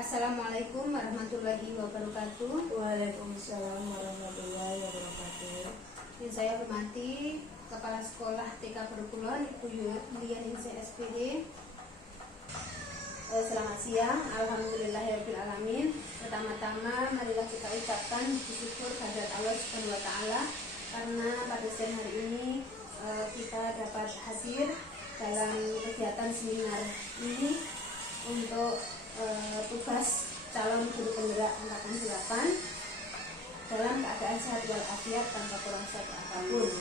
Assalamualaikum warahmatullahi wabarakatuh. Waalaikumsalam warahmatullahi wabarakatuh. Yang saya hormati Kepala Sekolah TK Perpuluhan Ibu Yulian Ningsih SPD. Selamat siang, alhamdulillahirobbilalamin. Pertama-tama marilah kita ucapkan bersyukur kehadirat Allah Subhanahu wa taala karena pada siang hari ini kita dapat hadir dalam kegiatan seminar ini untuk tugas calon guru penggerak angkatan 8 dalam keadaan sehat walafiat tanpa kurang satu apapun.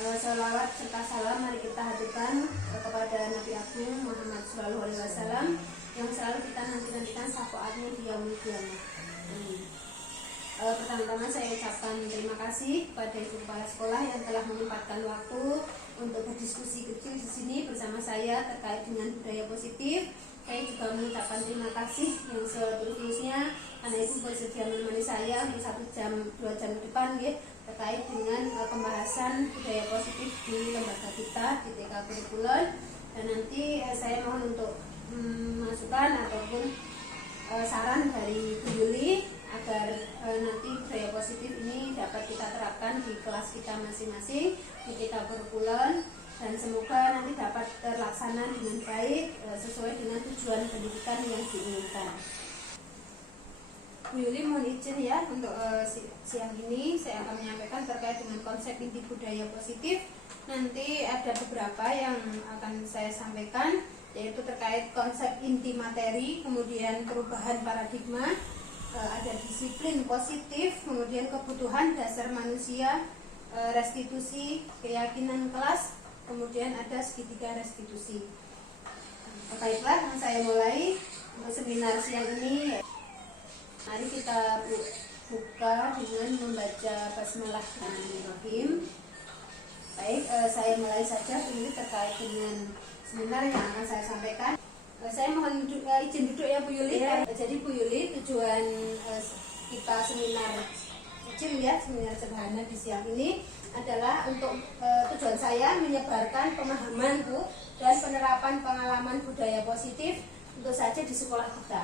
Sholawat serta salam mari kita haturkan kepada Nabi Agung Muhammad SAW yang selalu kita nantikan syafaatnya di yaumul qiyamah. Pertama-tama saya ucapkan terima kasih kepada Ibu Kepala Sekolah yang telah menyempatkan waktu untuk berdiskusi kecil di sini bersama saya terkait dengan budaya positif. Saya juga mengucapkan terima kasih yang setulus-tulusnya karena Ibu bersedia menemani saya untuk 1 jam 2 jam ke depan terkait dengan pembahasan budaya positif di lembaga kita di TK Perpuluhan. Dan nanti saya mohon untuk masukan ataupun saran dari Bu Yuli agar nanti budaya positif ini dapat kita terapkan di kelas kita masing-masing di TK Perpuluhan, dan semoga nanti dapat terlaksana dengan baik sesuai dengan tujuan pendidikan yang diinginkan. Bu Yuli mohon izin ya untuk siang ini saya akan menyampaikan terkait dengan konsep inti budaya positif. Nanti ada beberapa yang akan saya sampaikan, yaitu terkait konsep inti materi, kemudian perubahan paradigma, ada disiplin positif, kemudian kebutuhan dasar manusia, restitusi, keyakinan kelas, kemudian ada segitiga restitusi. Baiklah, saya mulai untuk seminar siang ini. Mari kita buka dengan membaca Bismillahirrahmanirrahim. Baik, saya mulai saja dulu terkait dengan seminar yang akan saya sampaikan. Saya mohon izin duduk ya Bu Yuli. Ya. Jadi Bu Yuli, tujuan kita seminar kecil ya, seminar sederhana di siang ini adalah untuk tujuan saya menyebarkan pemahaman Bu dan penerapan pengalaman budaya positif untuk saja di sekolah kita.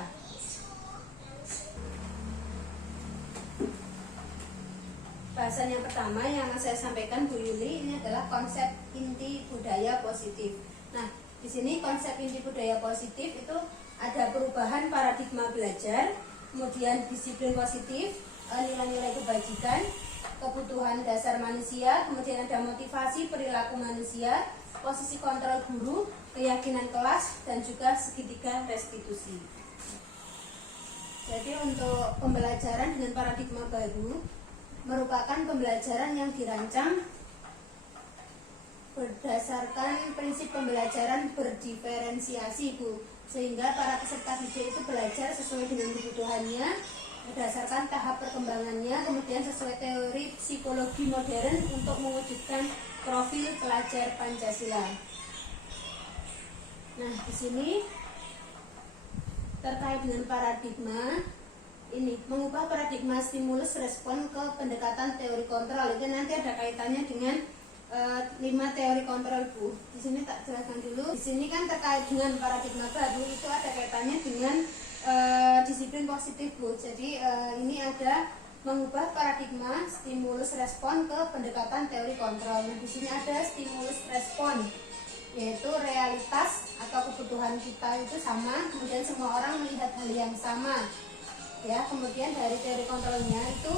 Bahasan yang pertama yang akan saya sampaikan Bu Yuli ini adalah konsep inti budaya positif. Nah, di sini konsep inti budaya positif itu ada perubahan paradigma belajar, kemudian disiplin positif, nilai-nilai kebajikan, kebutuhan dasar manusia, kemudian ada motivasi perilaku manusia, posisi kontrol guru, keyakinan kelas, dan juga segitiga restitusi. Jadi untuk pembelajaran dengan paradigma baru merupakan pembelajaran yang dirancang berdasarkan prinsip pembelajaran berdiferensiasi Bu, sehingga para peserta didik itu belajar sesuai dengan kebutuhannya berdasarkan tahap perkembangannya, kemudian sesuai teori psikologi modern untuk mewujudkan profil pelajar Pancasila. Nah, di sini terkait dengan paradigma ini, mengubah paradigma stimulus respon ke pendekatan teori kontrol. Itu nanti ada kaitannya dengan 5 teori kontrol Bu. Di sini tak jelaskan dulu. Di sini kan terkait dengan paradigma baru itu ada kaitannya dengan disiplin positif Bu. Jadi ini ada mengubah paradigma stimulus respon ke pendekatan teori kontrol. Nah, di sini ada stimulus respon, yaitu realitas atau kebutuhan kita itu sama, kemudian semua orang melihat hal yang sama. Ya, kemudian dari teori kontrolnya itu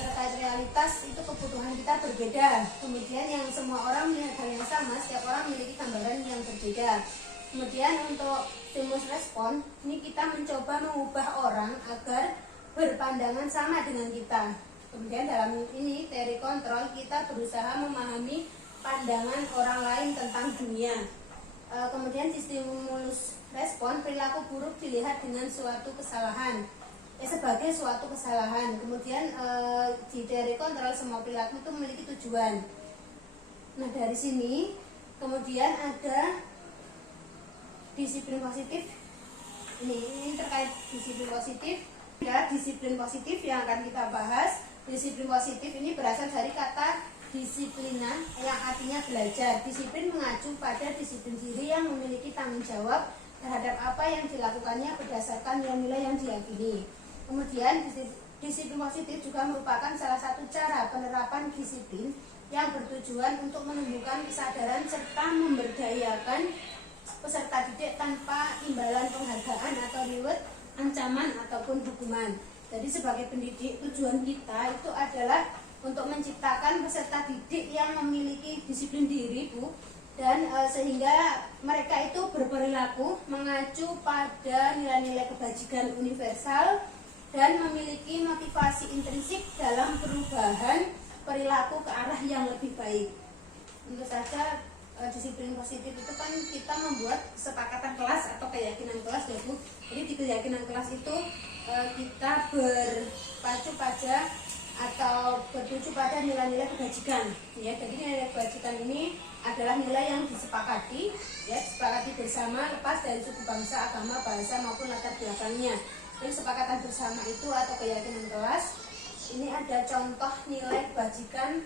terkait realitas itu kebutuhan kita berbeda. Kemudian yang semua orang melihat hal yang sama, setiap orang memiliki gambaran yang berbeda. Kemudian untuk stimulus respon, ini kita mencoba mengubah orang agar berpandangan sama dengan kita. Kemudian dalam ini teori kontrol kita berusaha memahami pandangan orang lain tentang dunia. Kemudian di stimulus respon, perilaku buruk dilihat dengan suatu kesalahan. Sebagai suatu kesalahan. Kemudian di teori kontrol semua perilaku itu memiliki tujuan. Nah, dari sini kemudian ada disiplin positif. Ini terkait disiplin positif. Ya, disiplin positif yang akan kita bahas. Disiplin positif ini berasal dari kata disiplina yang artinya belajar. Disiplin mengacu pada disiplin diri yang memiliki tanggung jawab terhadap apa yang dilakukannya berdasarkan nilai-nilai yang diyakini. Kemudian disiplin positif juga merupakan salah satu cara penerapan disiplin yang bertujuan untuk menumbuhkan kesadaran serta memberdayakan peserta didik tanpa imbalan penghargaan atau reward, ancaman ataupun hukuman. Jadi sebagai pendidik, tujuan kita itu adalah untuk menciptakan peserta didik yang memiliki disiplin diri, Bu, dan sehingga mereka itu berperilaku mengacu pada nilai-nilai kebajikan universal dan memiliki motivasi intrinsik dalam perubahan perilaku ke arah yang lebih baik. Tentu saja disiplin positif itu kan kita membuat kesepakatan kelas atau keyakinan kelas, ya Bu. Jadi di keyakinan kelas itu kita berpacu pada atau bertuju pada nilai-nilai kebajikan, ya. Jadi nilai kebajikan ini adalah nilai yang disepakati, ya, disepakati bersama lepas dari suku, bangsa, agama, bahasa maupun latar belakangnya. Jadi kesepakatan bersama itu atau keyakinan kelas ini ada contoh nilai kebajikan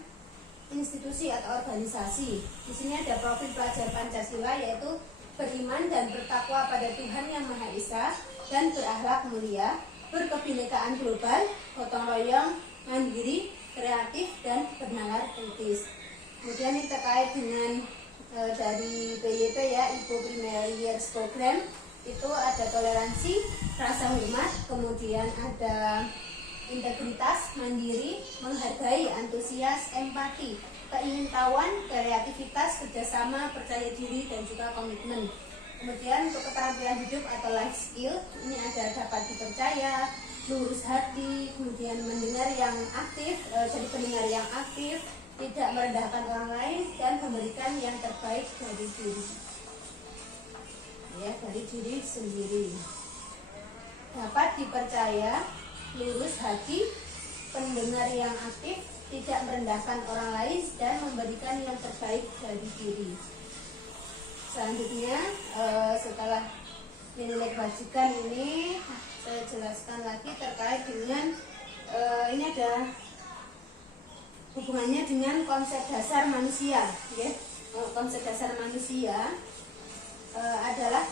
institusi atau organisasi. Di sini ada profil pelajar Pancasila, yaitu beriman dan bertakwa pada Tuhan Yang Maha Esa dan berakhlak mulia, berkebinekaan global, gotong royong, mandiri, kreatif, dan bernalar kritis. Kemudian ini terkait dengan dari PYP, ya, Ibu Primary Years Program, itu ada toleransi, rasa hormat, kemudian ada integritas, mandiri, menghargai, antusias, empati, keingintahuan, kreativitas, kerjasama, percaya diri, dan juga komitmen. Kemudian untuk keterampilan hidup atau life skill, ini ada dapat dipercaya, lurus hati, kemudian mendengar yang aktif, jadi pendengar yang aktif, tidak merendahkan orang lain, dan memberikan yang terbaik dari diri, ya, dari diri sendiri. Dapat dipercaya, lurus hati, pendengar yang aktif, tidak merendahkan orang lain, dan memberikan yang terbaik dari diri. Selanjutnya, setelah nilai kebajikan ini, saya jelaskan lagi terkait dengan ini ada hubungannya dengan konsep dasar manusia, ya. Konsep dasar manusia adalah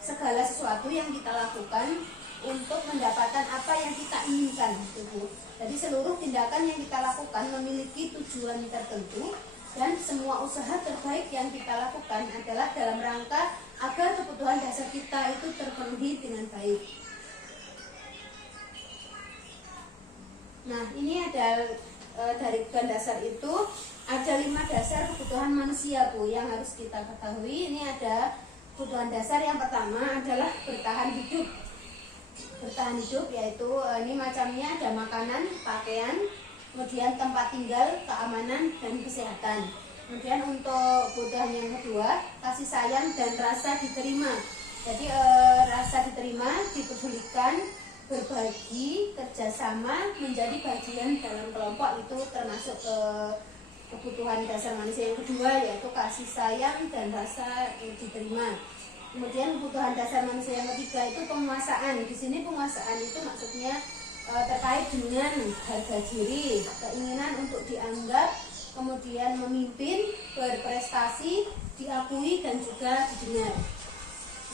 segala sesuatu yang kita lakukan untuk mendapatkan apa yang kita inginkan, Bu. Jadi seluruh tindakan yang kita lakukan memiliki tujuan tertentu, dan semua usaha terbaik yang kita lakukan adalah dalam rangka agar kebutuhan dasar kita itu terpenuhi dengan baik. Nah, ini ada dari kebutuhan dasar itu ada 5 dasar kebutuhan manusia, Bu, yang harus kita ketahui. Ini ada kebutuhan dasar yang pertama adalah bertahan hidup. Bertahan hidup yaitu ini macamnya ada makanan, pakaian, kemudian tempat tinggal, keamanan, dan kesehatan. Kemudian untuk kebutuhan yang kedua, kasih sayang dan rasa diterima. Jadi rasa diterima, dipedulikan, berbagi, kerjasama, menjadi bagian dalam kelompok, itu termasuk kebutuhan dasar manusia yang kedua, yaitu kasih sayang dan rasa diterima. Kemudian kebutuhan dasar manusia yang ketiga itu penguasaan. Di sini penguasaan itu maksudnya terkait dengan harga diri, keinginan untuk dianggap, kemudian memimpin, berprestasi, diakui, dan juga didengar.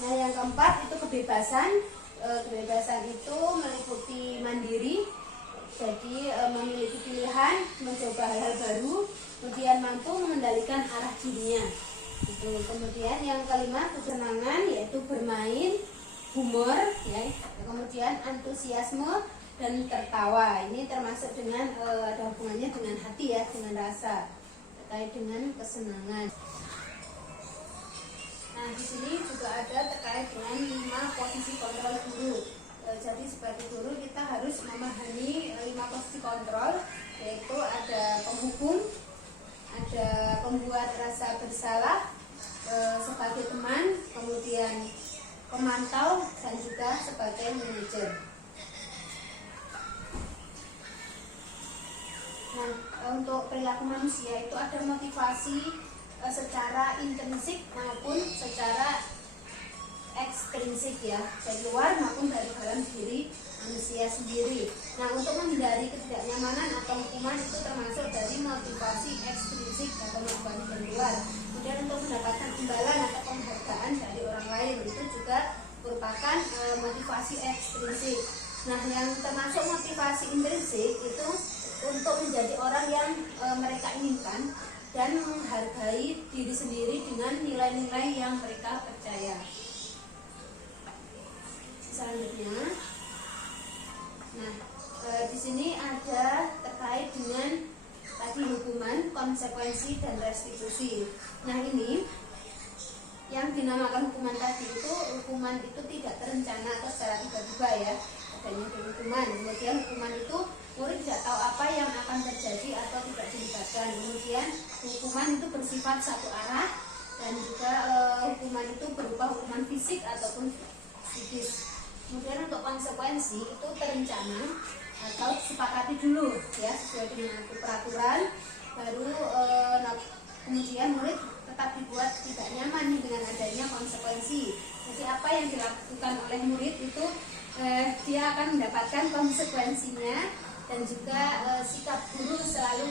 Nah, yang keempat itu kebebasan. Kebebasan itu meliputi mandiri, jadi memiliki pilihan, mencoba hal-hal baru, kemudian mampu mengendalikan arah dirinya. Itu. Kemudian yang kelima kesenangan, yaitu bermain, humor, ya. Kemudian antusiasme dan tertawa. Ini termasuk dengan ada hubungannya dengan hati, ya, dengan rasa, terkait dengan kesenangan. Nah, di sini juga ada terkait dengan 5 posisi kontrol guru. Jadi sebagai guru kita harus memahami 5 posisi kontrol, yaitu ada penghukum, ada pembuat rasa bersalah, sebagai teman, kemudian pemantau, dan juga sebagai manajer. Nah, untuk perilaku manusia itu ada motivasi secara intrinsik maupun secara ekstrinsik, ya, dari luar maupun dari dalam diri manusia sendiri. Nah, untuk menghindari ketidaknyamanan atau hukuman itu termasuk dari motivasi ekstrinsik atau motivasi dari luar. Kemudian untuk mendapatkan imbalan atau penghargaan dari orang lain itu juga motivasi ekstrinsik. Nah, yang termasuk motivasi intrinsik itu untuk menjadi orang yang mereka inginkan dan menghargai diri sendiri dengan nilai-nilai yang mereka percaya. Selanjutnya, nah di sini ada terkait dengan tadi hukuman, konsekuensi, dan restitusi. Nah, ini yang dinamakan hukuman tadi itu, hukuman itu tidak terencana atau secara tiba-tiba ya adanya hukuman. Kemudian hukuman itu murid tidak tahu apa yang akan terjadi atau tidak dilibatkan. Kemudian hukuman itu bersifat satu arah, dan juga hukuman itu berupa hukuman fisik ataupun psikis. Kemudian untuk konsekuensi itu terencana atau disepakati dulu ya sesuai dengan peraturan, baru kemudian murid tetap dibuat tidak nyaman dengan adanya konsekuensi. Jadi apa yang dilakukan oleh murid itu dia akan mendapatkan konsekuensinya, dan juga sikap guru selalu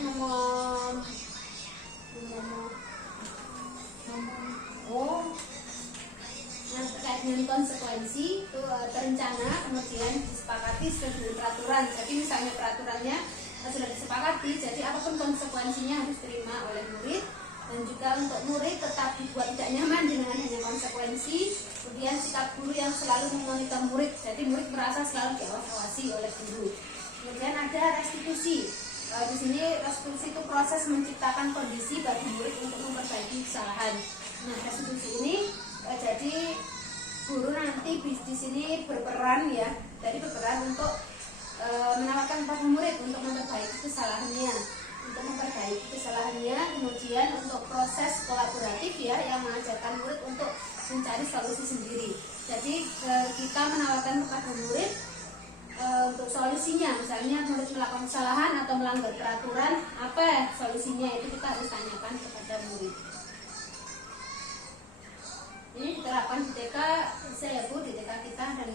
terkait dengan konsekuensi itu terencana, kemudian disepakati sesuai dengan peraturan. Jadi misalnya peraturannya sudah disepakati, jadi apapun konsekuensinya harus diterima oleh murid. Dan juga untuk murid tetap dibuat tidak nyaman dengan adanya konsekuensi. Kemudian sikap guru yang selalu memonitor murid, jadi murid merasa selalu diawasi oleh guru. Kemudian ada restitusi. Di sini restitusi itu proses menciptakan kondisi bagi murid untuk memperbaiki kesalahan. Nah, restitusi ini jadi guru nanti di sini berperan ya, jadi berperan untuk menawarkan kepada murid untuk memperbaiki kesalahannya, kemudian untuk proses kolaboratif ya yang mengajarkan murid untuk mencari solusi sendiri. Jadi kita menawarkan kepada murid untuk solusinya, misalnya murid melakukan kesalahan atau melanggar peraturan, apa solusinya itu kita harus tanyakan kepada murid. Ini diterapkan di TK saya Bu, di TK kita, dan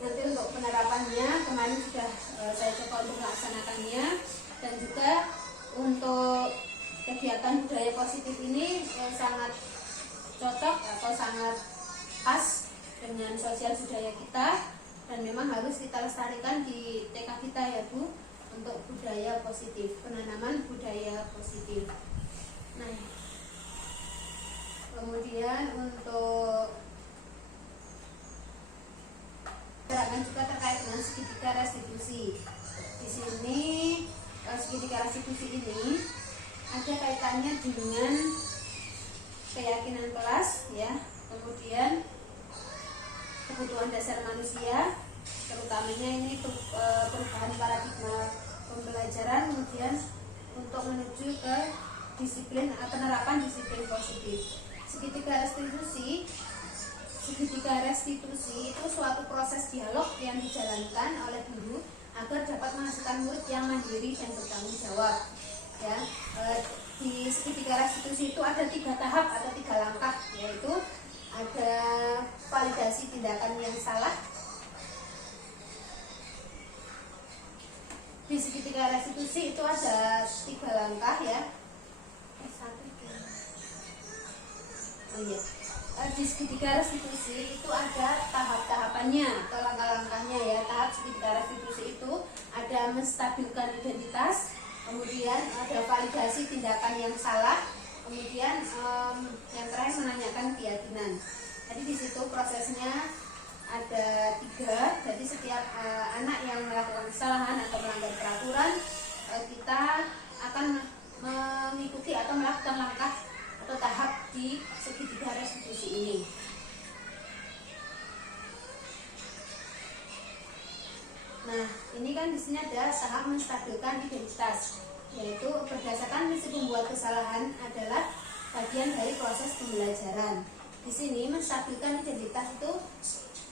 nanti untuk penerapannya kemarin sudah saya coba untuk melaksanakannya, dan juga untuk kegiatan budaya positif ini sangat cocok atau sangat pas dengan sosial budaya kita, dan memang harus kita lestarikan di TK kita ya Bu, untuk budaya positif, penanaman budaya positif. Nah, kemudian untuk keterangan juga terkait dengan segitiga restitusi. Di sini segitiga restitusi ini ada kaitannya dengan keyakinan kelas ya, kemudian kebutuhan dasar manusia, terutamanya ini perubahan paradigma pembelajaran, kemudian untuk menuju ke disiplin penerapan disiplin positif. Segitiga restitusi itu suatu proses dialog yang dijalankan oleh guru agar dapat menghasilkan murid yang mandiri dan bertanggung jawab. Ya, di segitiga restitusi itu ada 3 tahap atau 3 langkah, yaitu ada validasi tindakan yang salah. Di segitiga restitusi itu ada 3 langkah ya. Di segitiga restitusi itu ada tahap-tahapannya atau langkah-langkahnya ya. Tahap segitiga restitusi itu ada menstabilkan identitas, kemudian ada validasi tindakan yang salah, kemudian yang terakhir menanyakan keyakinan. Jadi di situ prosesnya ada 3. Jadi setiap anak yang melakukan kesalahan atau melanggar peraturan, kita akan mengikuti atau melakukan langkah atau tahap di segitiga restitusi ini. Nah, ini kan di sini ada tahap menstabilkan identitas, yaitu berdasarkan prinsip membuat kesalahan adalah bagian dari proses pembelajaran. Di sini menstabilkan identitas itu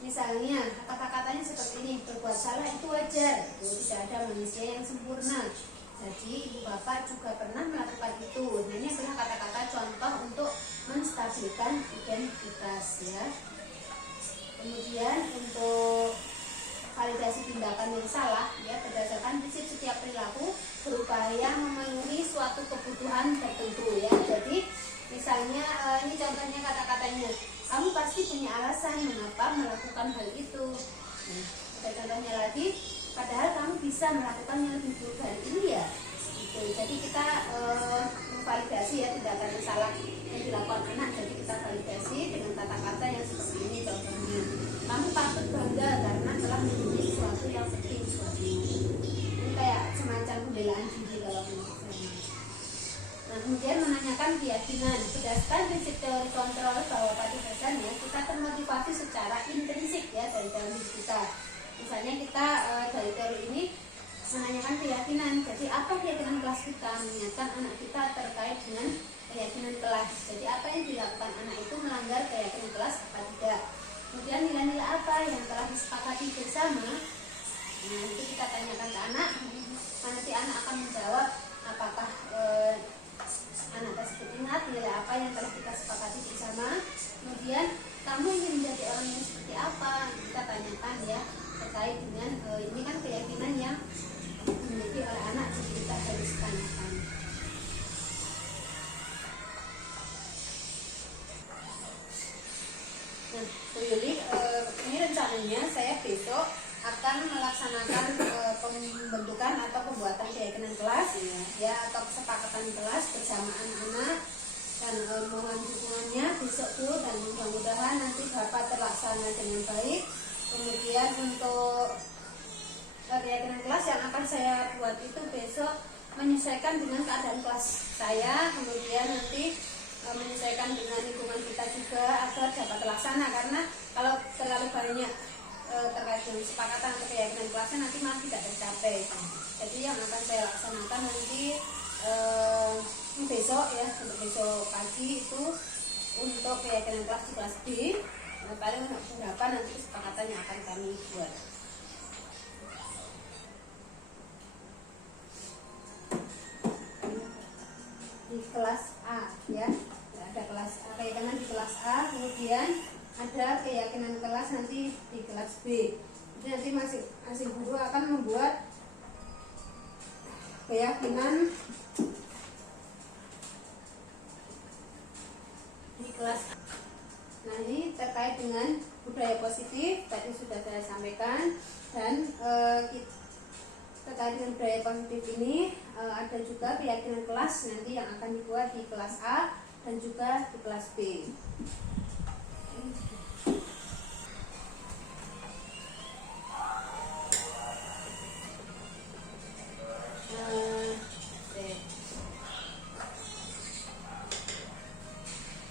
misalnya kata-katanya seperti ini: berbuat salah itu wajar, tidak ada manusia yang sempurna. Jadi ibu bapak juga pernah melakukan itu. Nah, ini adalah kata-kata contoh untuk menstabilkan identitas ya. Kemudian untuk validasi tindakan yang salah ya, berdasarkan prinsip setiap perilaku berupaya memenuhi suatu kebutuhan tertentu ya. Jadi misalnya ini contohnya kata-katanya, kamu pasti punya alasan mengapa melakukan hal itu. bisa melakukan yang lebih buruk dari ini ya gitu. Jadi kita memvalidasi ya tindakan yang salah yang dilakukan anak, jadi kita validasi dengan kata-kata yang seperti ini. Contohnya, kamu patut bangga karena telah menjadi sesuatu yang penting buatmu. Ini kayak semacam pembelaan diri kalau menurut saya. Nah, kemudian menanyakan keyakinan. Berdasarkan prinsip teori kontrol bahwa pada dasarnya kita termotivasi secara intrinsik ya dari dalam diri kita. Misalnya kita dari teori ini menanyakan keyakinan. Jadi apa keyakinan kelas kita? Mengingatkan anak kita terkait dengan keyakinan kelas. Jadi apa yang dilakukan anak itu melanggar keyakinan kelas apa tidak. Kemudian nilai-nilai apa yang telah disepakati bersama. Nah, itu kita tanyakan ke anak. Nanti anak akan menjawab apakah anak tersebut ingat nilai apa yang telah kita sepakati bersama. Kemudian kamu ingin menjadi orang yang seperti apa? Kita tanyakan ya terkait dengan ini kan keyakinan yang dimiliki oleh anak, jadi kita harus tanyakan. Nah, Bu Yuli, ini rencananya saya besok akan melaksanakan pembentukan atau pembuatan keyakinan kelas ya atau kesepakatan kelas bersama anak-anak, dan mohon dukungannya besok Bu, dan mudah-mudahan nanti dapat terlaksana dengan baik. Kemudian untuk keyakinan kelas yang akan saya buat itu besok menyesuaikan dengan keadaan kelas saya, kemudian nanti menyesuaikan dengan lingkungan kita juga agar dapat terlaksana, karena kalau terlalu banyak terkait dengan kesepakatan atau keyakinan kelasnya nanti malah tidak tercapai. Jadi yang akan saya laksanakan nanti besok ya, untuk besok pagi itu untuk keyakinan kelas di kelas B. Paling berapa nanti kesepakatan yang akan kami buat. Di kelas A ya, ada kelas A, keyakinan di kelas A, kemudian ada keyakinan kelas nanti di kelas B. Jadi nanti masing-masing guru akan membuat keyakinan di kelas A. Nah, ini terkait dengan budaya positif tadi sudah saya sampaikan, dan terkait dengan budaya positif ini ada juga keyakinan kelas nanti yang akan dibuat di kelas A dan juga di kelas B.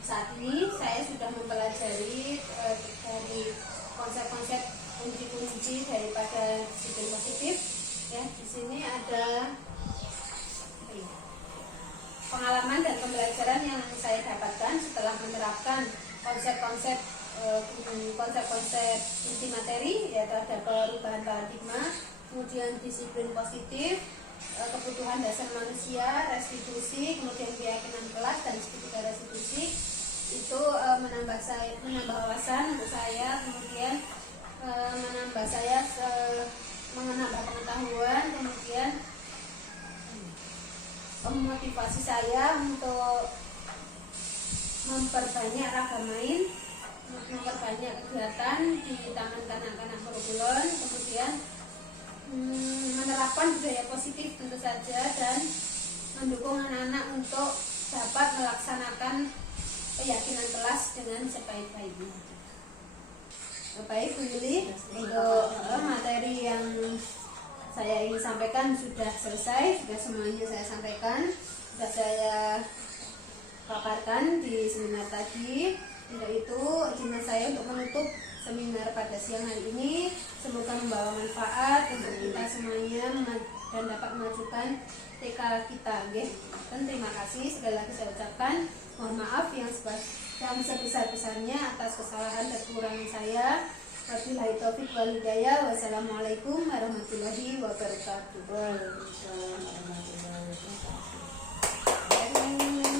Saat ini saya sudah mempelajari dari konsep-konsep kunci-kunci daripada disiplin positif. Ya, di sini ada pengalaman dan pembelajaran yang saya dapatkan setelah menerapkan konsep-konsep inti materi, yaitu ada perubahan paradigma, kemudian disiplin positif, kebutuhan dasar manusia, restitusi, kemudian keyakinan kelas dan segitiga restitusi. Itu menambah wawasan untuk saya, kemudian menambah pengetahuan, kemudian memotivasi saya untuk memperbanyak ragam main, memperbanyak kegiatan di taman kanak-kanak Merugulon, kemudian menerapkan budaya positif tentu saja, dan mendukung anak-anak untuk dapat melaksanakan keyakinan kelas dengan sebaik-baiknya. Baik Bu Yuli, untuk materi yang saya ingin sampaikan sudah selesai, sudah semuanya saya sampaikan, sudah saya paparkan di seminar tadi. Untuk itu izinkan saya untuk menutup seminar pada siang hari ini. Semoga membawa manfaat untuk kita semuanya dan dapat memajukan TK kita. Dan terima kasih sekali lagi saya ucapkan. Mohon maaf yang sebesar-besarnya atas kesalahan dan kekurangan saya. Wabillahi taufiq wal hidayah. Wassalamualaikum warahmatullahi wabarakatuh. Waalaikumsalam warahmatullahi wabarakatuh.